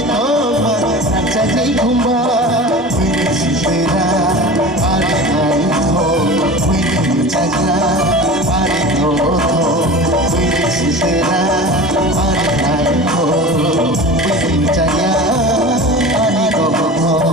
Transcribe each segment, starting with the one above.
lại thơ nàng trai thấy không ba quy định sự tê ra ba đi ngày thô quy định trai ra ba đi thô thô quy định sự tê ra ba đi ngày thô quy định trai ra ba đi thô thô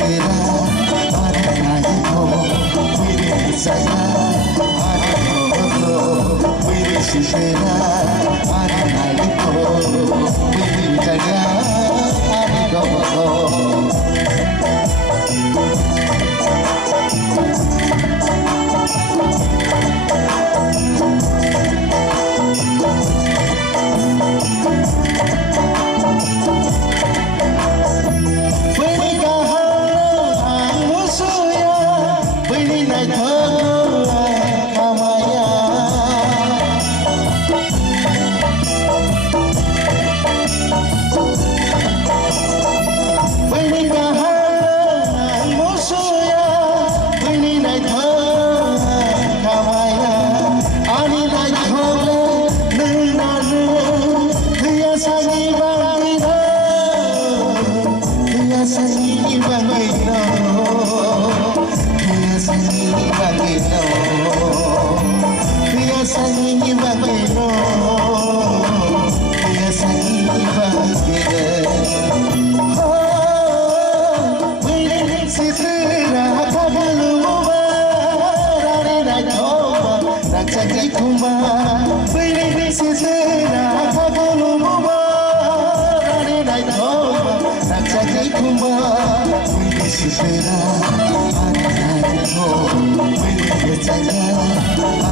Terá, para o